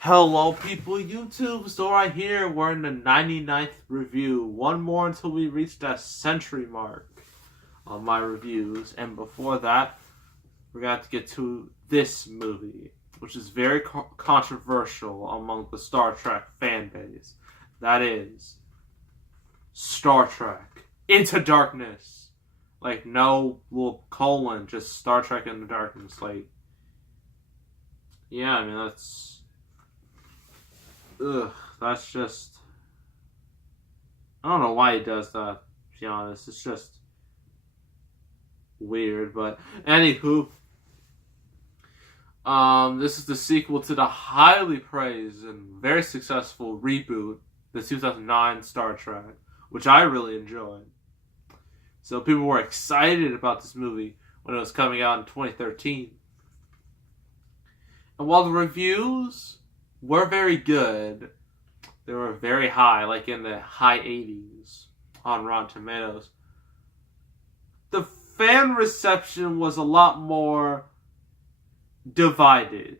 Hello, people, YouTube. So right here, we're in the 99th review. One more until we reach that century mark on my reviews. And before that, we're going to have to get to this movie, which is very controversial among the Star Trek fan base. That is Star Trek Into Darkness. Like, no little colon, just Star Trek Into Darkness. Like, yeah, I mean, that's just. I don't know why he does that, to be honest. It's just weird. But, anywho, this is the sequel to the highly praised and very successful reboot, the 2009 Star Trek, which I really enjoyed. So, people were excited about this movie when it was coming out in 2013. And while the reviews were very good, they were very high, like in the high 80s on Rotten Tomatoes. The fan reception was a lot more divided.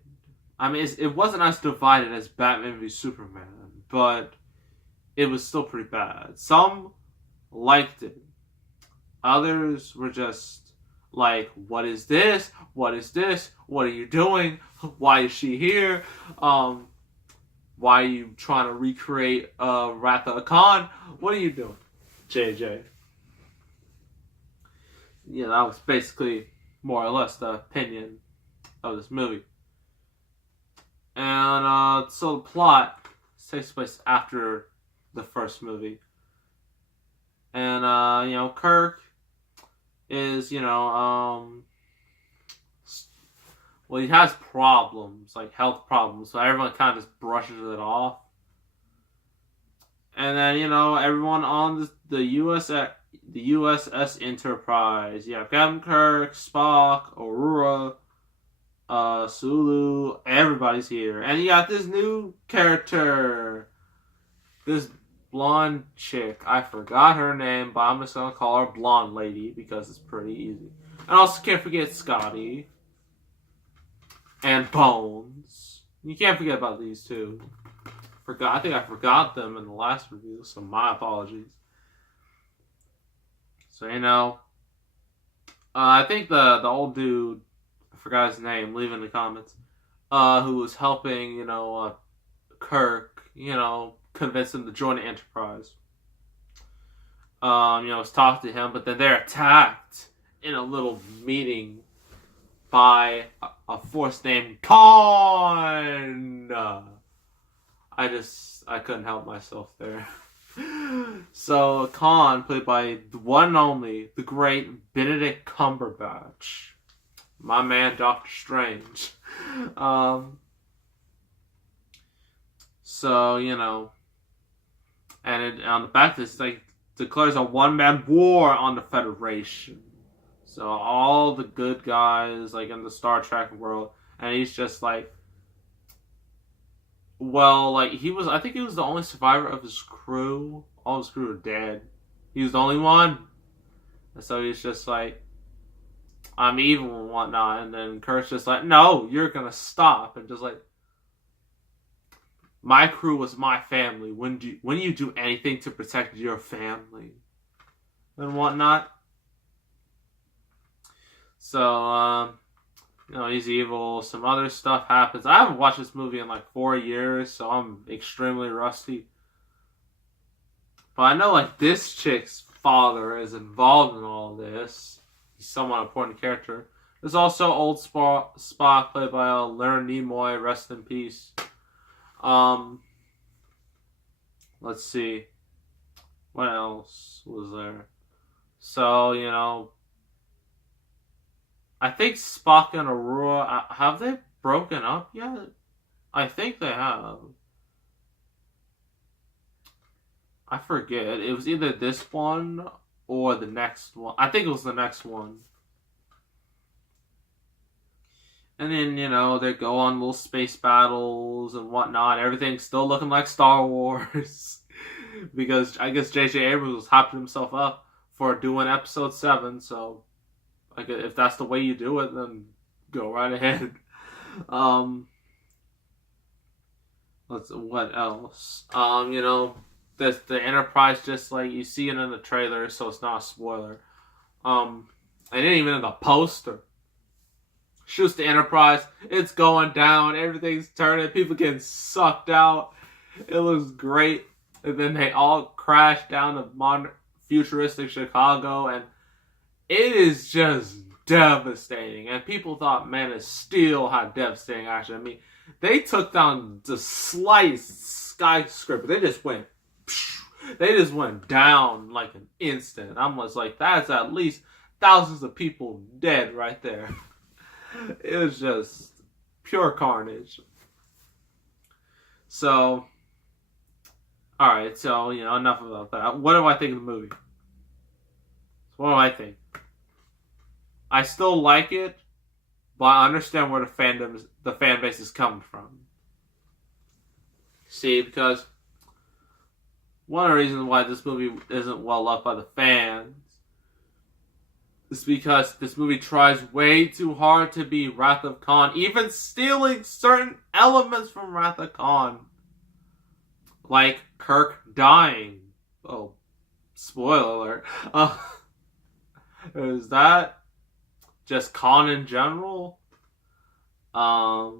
I mean, it wasn't as divided as Batman v Superman, but it was still pretty bad. Some liked it. Others were just like, what is this? What is this? What are you doing? Why is she here? Why are you trying to recreate Wrath of Khan? What are you doing, JJ? Yeah, that was basically more or less the opinion of this movie. And so the plot takes place after the first movie. And, Kirk is, well, he has problems, like health problems, so everyone kind of just brushes it off. And then, everyone on the USS Enterprise, you have Captain Kirk, Spock, Aurora, Sulu, everybody's here. And you got this new character, this blonde chick. I forgot her name, but I'm just gonna call her Blonde Lady because it's pretty easy. And also can't forget Scotty. And Bones. You can't forget about these two. I think I forgot them in the last review, so my apologies. So, I think the old dude, I forgot his name, leave in the comments, who was helping, Kirk, convince him to join the Enterprise. Was talking to him, but then they're attacked in a little meeting by a force named Khan. I couldn't help myself there. So Khan, played by the one and only, the great Benedict Cumberbatch, my man Doctor Strange. And on the back of this, like, declares a one-man war on the Federation. So all the good guys, like, in the Star Trek world, and he's just like, well, like, I think he was the only survivor of his crew. All his crew are dead. He was the only one. And so he's just like, I'm evil and whatnot. And then Kirk's just like, no, you're gonna stop. And just like, my crew was my family. When you do anything to protect your family and whatnot. So, he's evil. Some other stuff happens. I haven't watched this movie in like 4 years, so I'm extremely rusty. But I know, like, this chick's father is involved in all this. He's a somewhat important character. There's also old Spock, played by Leonard Nimoy, rest in peace. Let's see. What else was there? So, I think Spock and Aurora, have they broken up yet? I think they have. I forget. It was either this one or the next one. I think it was the next one. And then, they go on little space battles and whatnot. Everything's still looking like Star Wars. Because I guess J.J. Abrams was hyping himself up for doing episode 7, so like, if that's the way you do it, then go right ahead. What else? The Enterprise, just like you see it in the trailer, so it's not a spoiler. And then even in the poster, shoots the Enterprise. It's going down. Everything's turning. People getting sucked out. It looks great. And then they all crash down to modern, futuristic Chicago, and it is just devastating. And people thought Man of Steel had devastating action. I mean, they took down the sliced skyscraper. They just went down like an instant. I was like, that's at least thousands of people dead right there. It was just pure carnage. So, alright, so, enough about that. What do I think of the movie? What do I think? I still like it, but I understand where the fan base is coming from. See, because one of the reasons why this movie isn't well loved by the fans is because this movie tries way too hard to be Wrath of Khan, even stealing certain elements from Wrath of Khan. Like Kirk dying. Oh, spoiler alert. Is that just Khan in general? Yeah,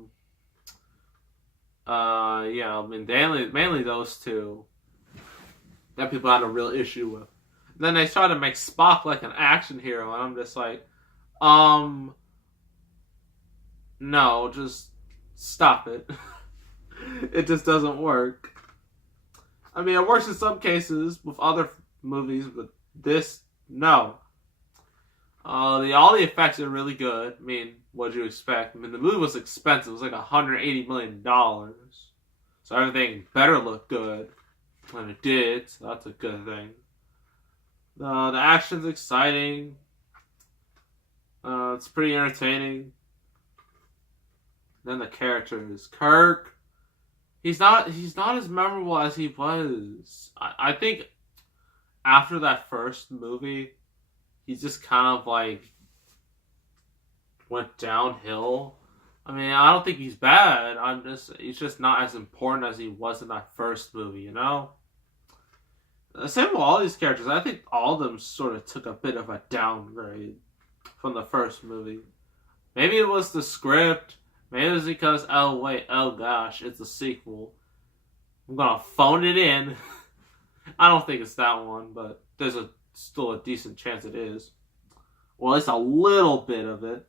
I mean, mainly those two that people had a real issue with. Then they try to make Spock like an action hero, and I'm just like, no, just stop it. It just doesn't work. I mean, it works in some cases with other movies, but this, no. All the effects are really good. I mean, what'd you expect? I mean, the movie was expensive. It was like $180 million. So everything better look good. And it did, so that's a good thing. The action's exciting. It's pretty entertaining. Then the characters. Kirk, he's not as memorable as he was. I think after that first movie, he just kind of like went downhill. I mean, I don't think he's bad. He's just not as important as he was in that first movie, you know? Same with all these characters. I think all of them sort of took a bit of a downgrade from the first movie. Maybe it was the script. Maybe it was because, oh gosh, it's a sequel. I'm gonna phone it in. I don't think it's that one, but there's still a decent chance it is. Well, it's a little bit of it.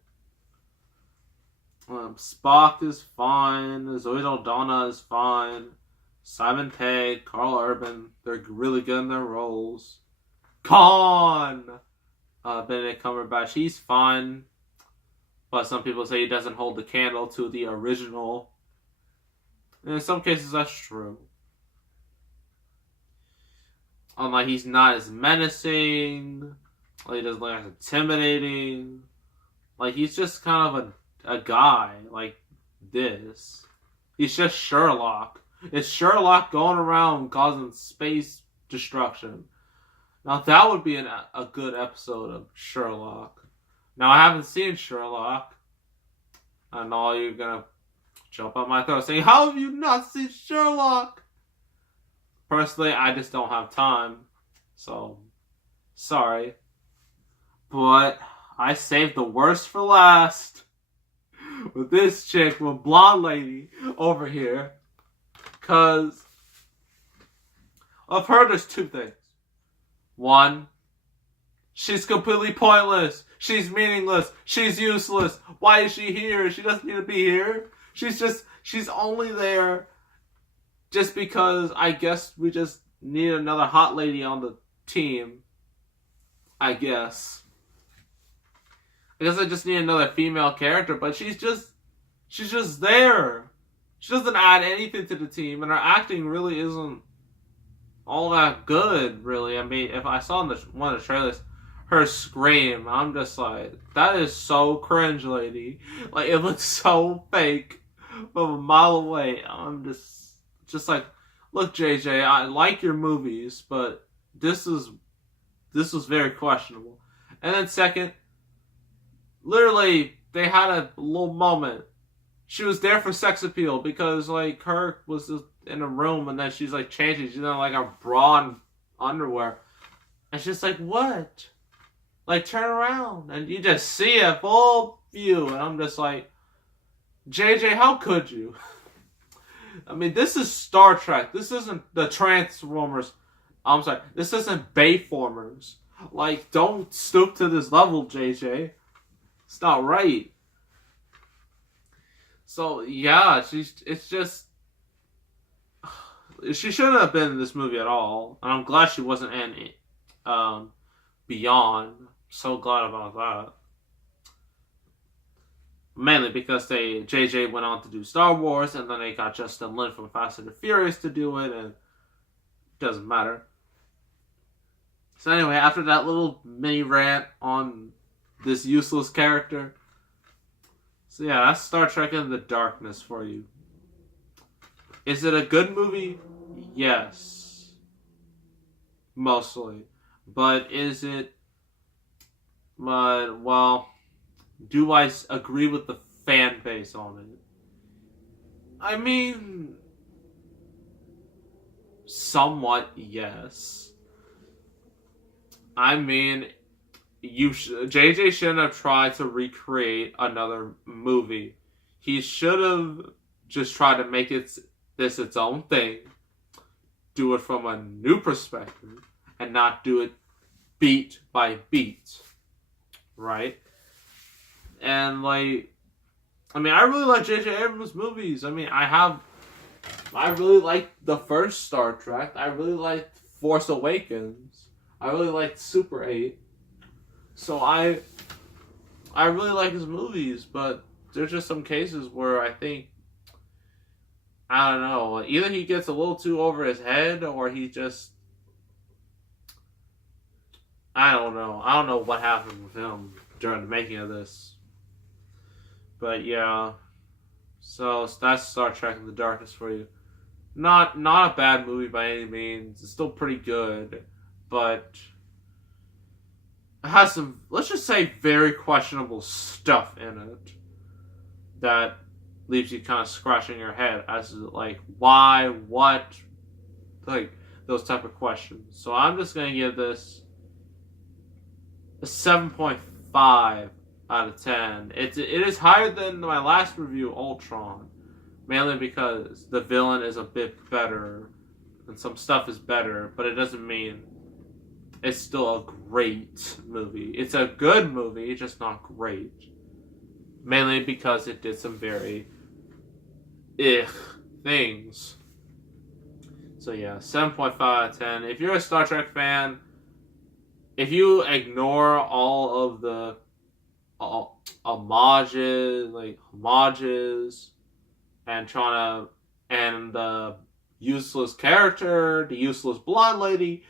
Spock is fine. Zoe Saldana is fine. Simon Pegg, Carl Urban, they're really good in their roles. Khan! Benedict Cumberbatch, he's fine. But some people say he doesn't hold the candle to the original. And in some cases, that's true. Like, he's not as menacing. Like, he doesn't look as intimidating. Like, he's just kind of a guy like this. He's just Sherlock. It's Sherlock going around causing space destruction. Now that would be a good episode of Sherlock. Now I haven't seen Sherlock. I know you're gonna jump on my throat saying, how have you not seen Sherlock? Personally, I just don't have time. So, sorry. But I saved the worst for last. With this chick, with blonde lady over here. Because I've heard there's two things. One, she's completely pointless. She's meaningless. She's useless. Why is she here? She doesn't need to be here. She's only there just because I guess we just need another hot lady on the team. I guess. I guess I just need another female character, but she's just there. She doesn't add anything to the team, and her acting really isn't all that good, really. I mean, if I saw in one of the trailers, her scream, I'm just like, that is so cringe, lady. Like, it looks so fake from a mile away. I'm just like, look, JJ, I like your movies, but this was very questionable. And then second, literally, they had a little moment. she was there for sex appeal because like Kirk was just in a room and then she's like changing. She's in like a bra and underwear, and she's like, "What? Like turn around," and you just see a full view, and I'm just like, JJ, how could you? I mean, this is Star Trek. This isn't the Transformers. I'm sorry. This isn't Bayformers. Like, don't stoop to this level, JJ. It's not right. So, yeah, it's just... She shouldn't have been in this movie at all. And I'm glad she wasn't in it. Beyond. So glad about that. Mainly because JJ went on to do Star Wars, and then they got Justin Lin from Fast and the Furious to do it, and it doesn't matter. So anyway, after that little mini rant on this useless character, so yeah, that's Star Trek Into the Darkness for you. Is it a good movie? Yes. Mostly. But is it... But, well... Do I agree with the fan base on it? I mean... Somewhat, yes. I mean... JJ shouldn't have tried to recreate another movie. He should have just tried to make this its own thing. Do it from a new perspective. And not do it beat by beat. Right? And, like, I mean, I really like J.J. Abrams' movies. I mean, I really liked the first Star Trek. I really liked Force Awakens. I really liked Super 8. So I really like his movies, but there's just some cases where I think, I don't know, either he gets a little too over his head, or he just, I don't know. I don't know what happened with him during the making of this. But yeah, so that's Star Trek Into the Darkness for you. Not a bad movie by any means. It's still pretty good, but it has some, let's just say, very questionable stuff in it that leaves you kind of scratching your head as to, like, why, what, like, those type of questions. So I'm just going to give this a 7.5 out of 10. It is higher than my last review, Ultron, mainly because the villain is a bit better and some stuff is better, but it doesn't mean it's still a great movie. It's a good movie, just not great. Mainly because it did some very things. So yeah, 7.5 out of 10. If you're a Star Trek fan, if you ignore all of the homages, and the useless character, the useless blonde lady,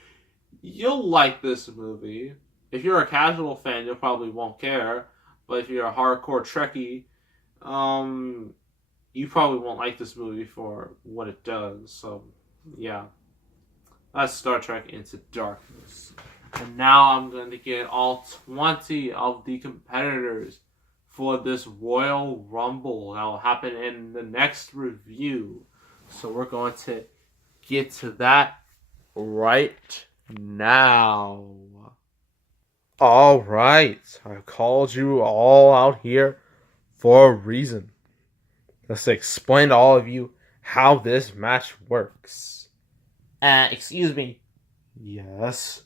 you'll like this movie. If you're a casual fan, you probably won't care. But if you're a hardcore Trekkie, you probably won't like this movie for what it does. So, yeah. That's Star Trek Into Darkness. And now I'm going to get all 20 of the competitors for this Royal Rumble that will happen in the next review. So we're going to get to that right now. Alright, I called you all out here for a reason. Let's explain to all of you how this match works. Excuse me. Yes.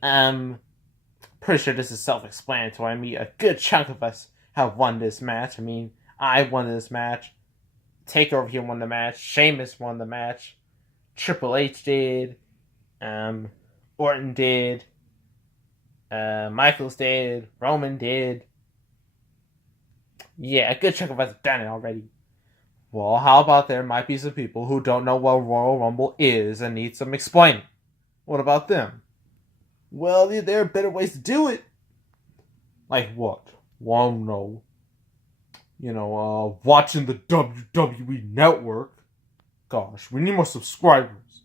Pretty sure this is self-explanatory. I mean, a good chunk of us have won this match. I mean, I won this match. Takeover here won the match. Sheamus won the match. Triple H did. Orton did. Michaels did. Roman did. Yeah, a good chunk of us have done it already. Well, how about there might be some people who don't know what Royal Rumble is and need some explaining? What about them? Well, there are better ways to do it. Like what? Well, no. Watching the WWE Network. Gosh, we need more subscribers.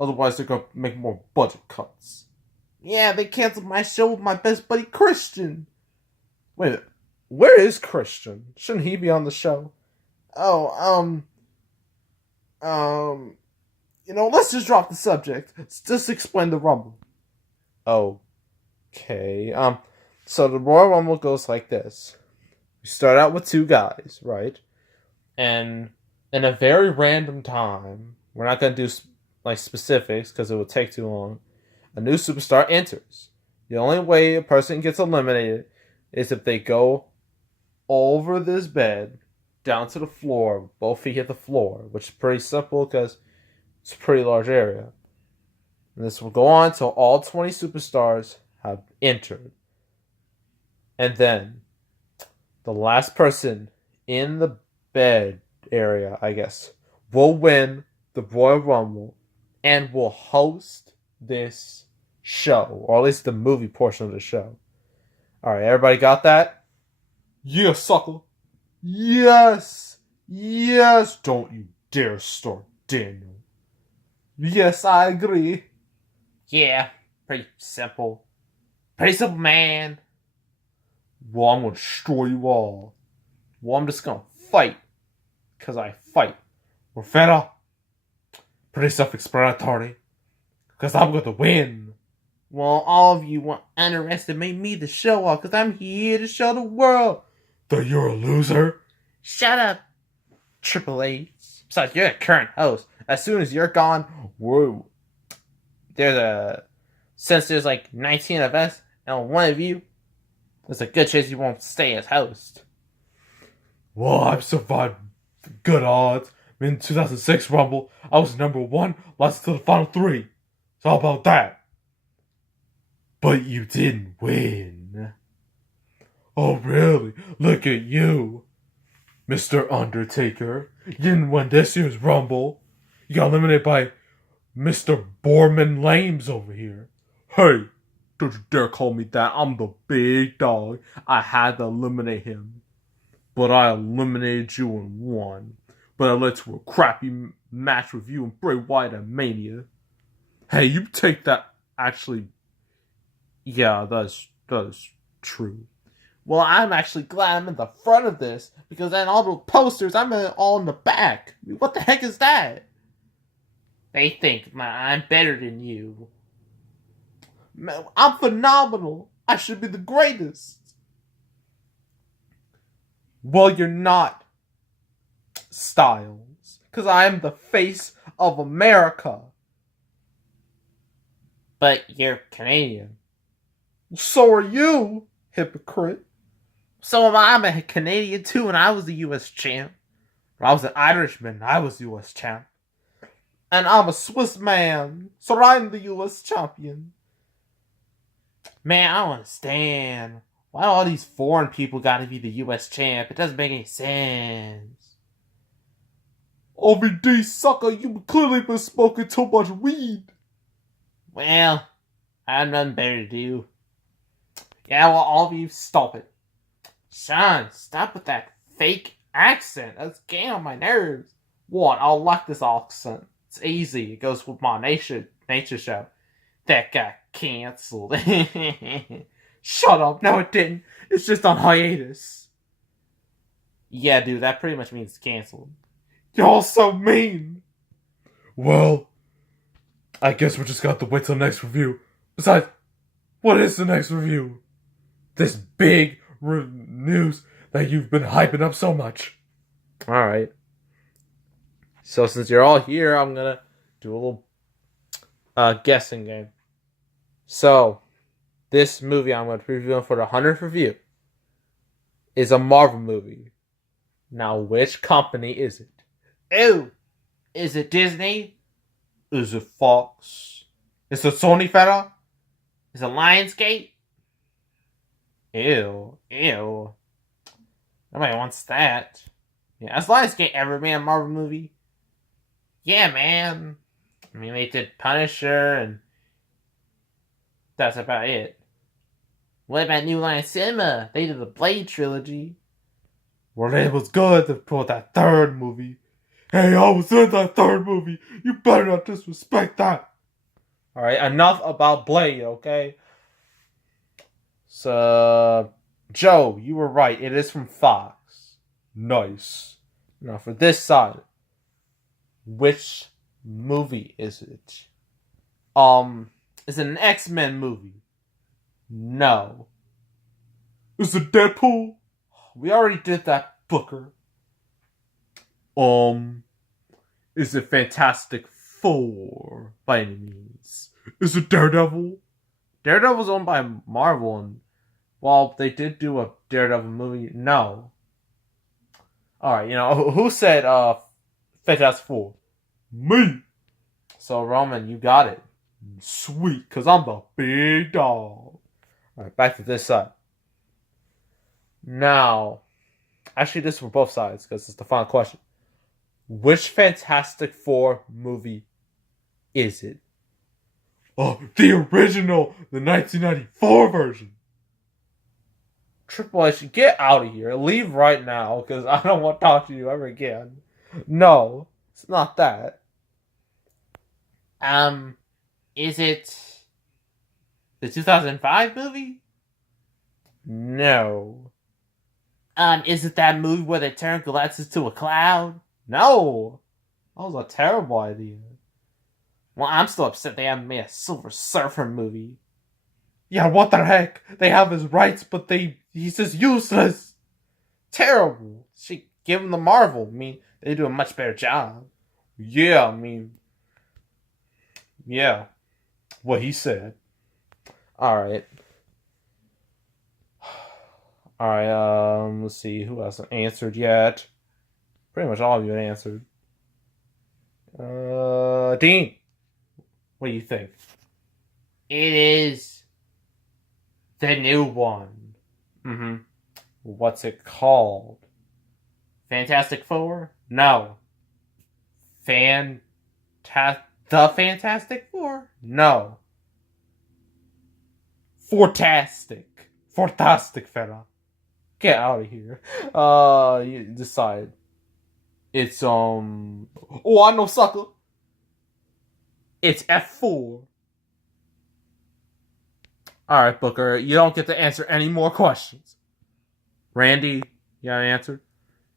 Otherwise, they're going to make more budget cuts. Yeah, they canceled my show with my best buddy, Christian. Wait, where is Christian? Shouldn't he be on the show? Oh, let's just drop the subject. Let's just explain the Rumble. Okay. So the Royal Rumble goes like this. We start out with two guys, right? And in a very random time, we're not going to do like specifics because it would take too long. A new superstar enters. The only way a person gets eliminated is if they go over this bed down to the floor, both feet hit the floor, which is pretty simple because it's a pretty large area. And this will go on until all 20 superstars have entered. And then the last person in the bed area, I guess, will win the Royal Rumble and will host this show, or at least the movie portion of the show. Alright, everybody got that? Yeah, sucker. Yes! Yes! Don't you dare start, Daniel. Yes, I agree. Yeah, pretty simple. Pretty simple, man. Well, I'm gonna destroy you all. Well, I'm just gonna fight. Because I fight. We're fed up. Pretty self-explanatory. Because I'm gonna win. Well, all of you want to underestimate me to show off. Because I'm here to show the world that you're a loser. Shut up, Triple H. Besides, you're the current host. As soon as you're gone, whoa. Since there's like 19 of us, and one of you, there's a good chance you won't stay as host. Well, I've survived good odds. In 2006 Rumble, I was number 1, lost to the final 3. So how about that? But you didn't win. Oh, really? Look at you, Mr. Undertaker. You didn't win this year's Rumble. You got eliminated by Mr. Borman Lames over here. Hey, don't you dare call me that. I'm the big dog. I had to eliminate him. But I eliminated you and won. But I led to a crappy match with you and Bray Wyatt at Mania. Hey, you take that. Actually, yeah, that's true. Well, I'm actually glad I'm in the front of this, because then all the posters, I'm all in the back. What the heck is that? They think I'm better than you. I'm phenomenal. I should be the greatest. Well, you're not, Styles, because I am the face of America. But you're Canadian. So are you, hypocrite. So am I. I'm a Canadian too, and I was the U.S. champ. I was an Irishman. I was U.S. champ. And I'm a Swiss man, so I'm the U.S. champion. Man, I don't understand. Why all these foreign people gotta be the U.S. champ? It doesn't make any sense. OVD, sucker, you clearly been smoking too much weed. Well, I have nothing better to do. Yeah, well, all of you, stop it. Sean, stop with that fake accent. That's getting on my nerves. What? I'll like this accent. It's easy. It goes with my nature show. That got canceled. Shut up. No, it didn't. It's just on hiatus. Yeah, dude, that pretty much means it's canceled. Y'all so mean. Well, I guess we just got to wait till next review. Besides, what is the next review? This big news that you've been hyping up so much. Alright. So since you're all here, I'm gonna do a little guessing game. So, this movie I'm going to be reviewing for the 100th review is a Marvel movie. Now, which company is it? Ew! Is it Disney? Is it Fox? Is it Sony fella? Is it Lionsgate? Ew. Nobody wants that. Yeah, has Lionsgate ever been a Marvel movie? Yeah, man. I mean, they did Punisher, and that's about it. What about New Line Cinema? They did the Blade trilogy. Well, it was good to put that third movie. Hey, I was in that third movie. You better not disrespect that. Alright, enough about Blade, okay? So, Joe, you were right. It is from Fox. Nice. Now for this side, which movie is it? Is it an X-Men movie? No. Is it Deadpool? We already did that, Booker. Is it Fantastic Four by any means? Is it Daredevil? Daredevil's owned by Marvel, and while they did do a Daredevil movie, no. Alright, who said Fantastic Four? Me! So, Roman, you got it. Sweet, because I'm the big dog. Alright, back to this side. Now, actually, this is for both sides, because it's the final question. Which Fantastic Four movie is it? Oh, the original, the 1994 version. Triple H, get out of here. Leave right now, because I don't want to talk to you ever again. No, it's not that. Is it the 2005 movie? No. Is it that movie where they turn Galactus to a cloud? No. That was a terrible idea. Well, I'm still upset they haven't made a Silver Surfer movie. Yeah, what the heck? They have his rights, but he's just useless. Terrible. She give him the Marvel. I mean, they do a much better job. Yeah, yeah. What he said. Alright. Let's see. Who hasn't answered yet? Pretty much all of you had answered. Dean. What do you think? It is the new one. What's it called? Fantastic Four? No. The Fantastic Four? No. Fantastic, fella. Get out of here. You decide. It's, oh, I know, sucker. It's F4. Alright, Booker, you don't get to answer any more questions. Randy, you got an answer?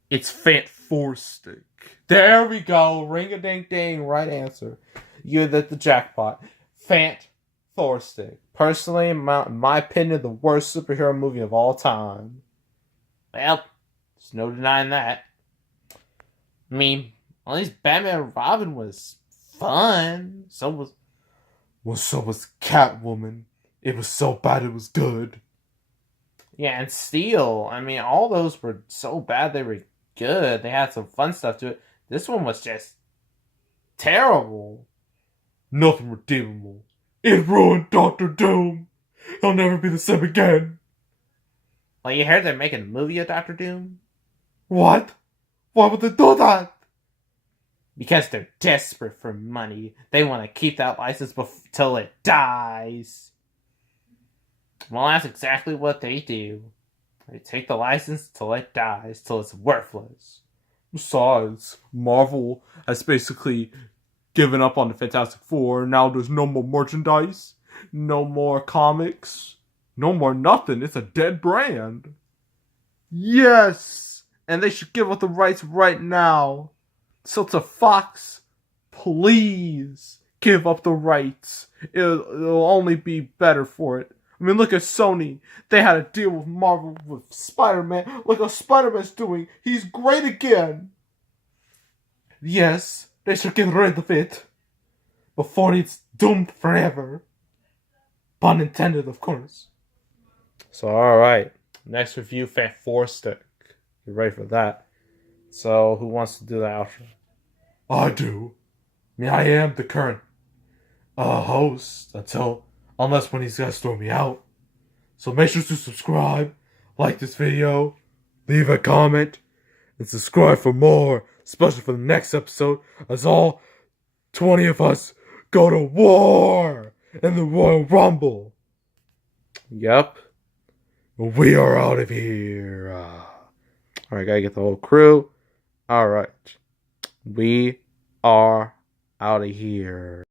It's Fantastic. There we go. Ring-a-ding-ding. Right answer. You're the jackpot. Fantastic. Personally, in my opinion, the worst superhero movie of all time. Well, there's no denying that. I mean, at least Batman and Robin was fun. So was Catwoman. It was so bad it was good. Yeah, and Steel. I mean, all those were so bad they were good. They had some fun stuff to it. This one was just terrible. Nothing redeemable. It ruined Dr. Doom. He'll never be the same again. Well, you heard they're making a movie of Dr. Doom? What? Why would they do that? Because they're desperate for money. They want to keep that license till it dies. Well, that's exactly what they do. They take the license till it dies, till it's worthless. Besides, Marvel has basically given up on the Fantastic Four. Now there's no more merchandise, no more comics, no more nothing. It's a dead brand. Yes! And they should give up the rights right now. So to Fox, please give up the rights. It'll only be better for it. I mean, look at Sony. They had a deal with Marvel with Spider-Man. Look what Spider-Man's doing. He's great again. Yes, they should get rid of it before it's doomed forever. Pun intended, of course. So, alright. Next review, Fantastic. You ready for that? So, who wants to do the outro? I do. I mean, I am the current host unless when these guys throw me out. So make sure to subscribe, like this video, leave a comment, and subscribe for more, especially for the next episode, as all 20 of us go to war in the Royal Rumble. Yep. We are out of here. Alright, gotta get the whole crew. Alright. We are out of here.